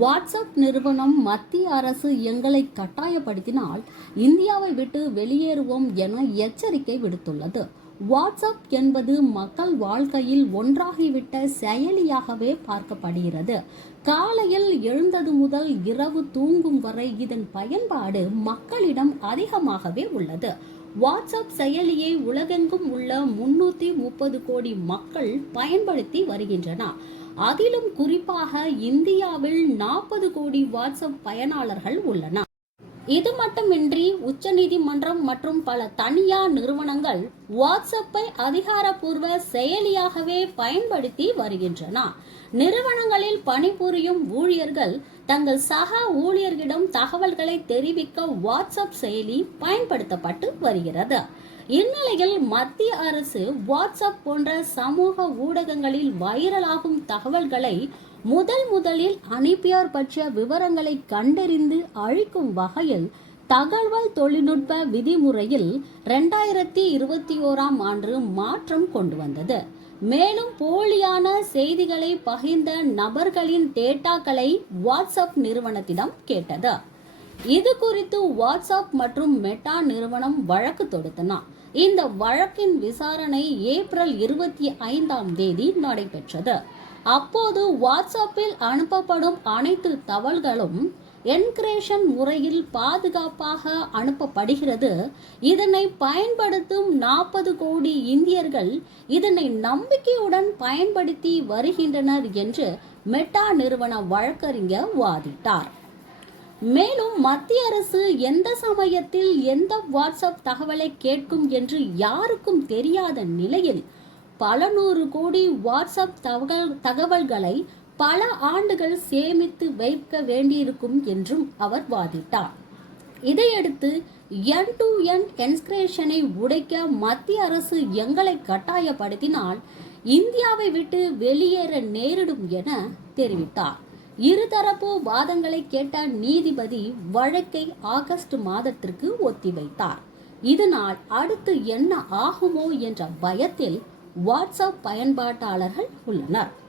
WhatsApp நிறுவனம் மத்திய அரசு எங்களை கட்டாயப்படுத்தினால் இந்தியாவை விட்டு வெளியேறுவோம் என எச்சரிக்கை விடுத்துள்ளது. வாட்ஸ்அப் என்பது மக்கள் வாழ்க்கையில் ஒன்றாகிவிட்ட செயலியாகவே பார்க்கப்படுகிறது. காலையில் எழுந்தது முதல் இரவு தூங்கும் வரை இதன் பயன்பாடு மக்களிடம் அதிகமாகவே உள்ளது. வாட்ஸ்அப் செயலியை உலகெங்கும் உள்ள முன்னூத்தி முப்பது கோடி மக்கள் பயன்படுத்தி வருகின்றனர். அதிலும் குறிப்பாக இந்தியாவில் நாற்பது கோடி வாட்ஸ்அப் பயனாளர்கள் உள்ளனர். இது மட்டுமின்றி உச்சநீதிமன்றம் மற்றும் பல தனியார் நிறுவனங்கள் வாட்ஸ்அப்பை அதிகாரப்பூர்வ செயலியாகவே பயன்படுத்தி வருகின்றன. நிறுவனங்களில் பணிபுரியும் ஊழியர்கள் தங்கள் சக ஊழியர்களிடம் தகவல்களை தெரிவிக்க வாட்ஸ்அப் செயலி பயன்படுத்தப்பட்டு வருகிறது. இந்நிலையில் மத்திய அரசு வாட்ஸ்அப் போன்ற சமூக ஊடகங்களில் வைரலாகும் தகவல்களை முதல் முதலில் அனுப்பியோர் பற்றிய விவரங்களை கண்டறிந்து அழிக்கும் வகையில் தகவல் தொழில்நுட்ப விதிமுறையில் ரெண்டாயிரத்தி இருபத்தி ஓராம் ஆண்டு மாற்றம் கொண்டு வந்தது. மேலும் போலியான செய்திகளை பகிர்ந்த நபர்களின் டேட்டாக்களை வாட்ஸ்அப் நிறுவனத்திடம் கேட்டது. இது குறித்து வாட்ஸ்அப் மற்றும் மெட்டா நிறுவனம் வழக்கு தொடுத்தன. இந்த வழக்கின் விசாரணை ஏப்ரல் இருபத்தி ஐந்தாம் தேதி நடைபெற்றது. அப்போது வாட்ஸ்அப்பில் அனுப்பப்படும் அனைத்து தகவல்களும் என்கிரேஷன் முறையில் பாதுகாப்பாக அனுப்பப்படுகிறது. இதனை பயன்படுத்தும் நாற்பது கோடி இந்தியர்கள் இதனை நம்பிக்கையுடன் பயன்படுத்தி வருகின்றனர் என்று மெட்டா நிறுவன வழக்கறிஞர் வாதிட்டார். மேலும் மத்திய அரசு எந்த சமயத்தில் எந்த வாட்ஸ்அப் தகவலை கேட்கும் என்று யாருக்கும் தெரியாத நிலையில் பல நூறு கோடி வாட்ஸ்அப் தகவல் தகவல்களை பல ஆண்டுகள் சேமித்து வைக்க வேண்டியிருக்கும் என்றும் அவர் வாதிட்டார். இதையடுத்து என் டு என் என்ஸ்கிரேஷனை உடைக்க மத்திய அரசு எங்களை கட்டாயப்படுத்தினால் இந்தியாவை விட்டு வெளியேற நேரிடும் என தெரிவித்தார். இருதரப்பு வாதங்களை கேட்ட நீதிபதி வழக்கை ஆகஸ்ட் மாதத்திற்கு ஒத்திவைத்தார். இதனால் அடுத்து என்ன ஆகுமோ என்ற பயத்தில் வாட்ஸ்அப் பயன்பாட்டாளர்கள் உள்ளனர்.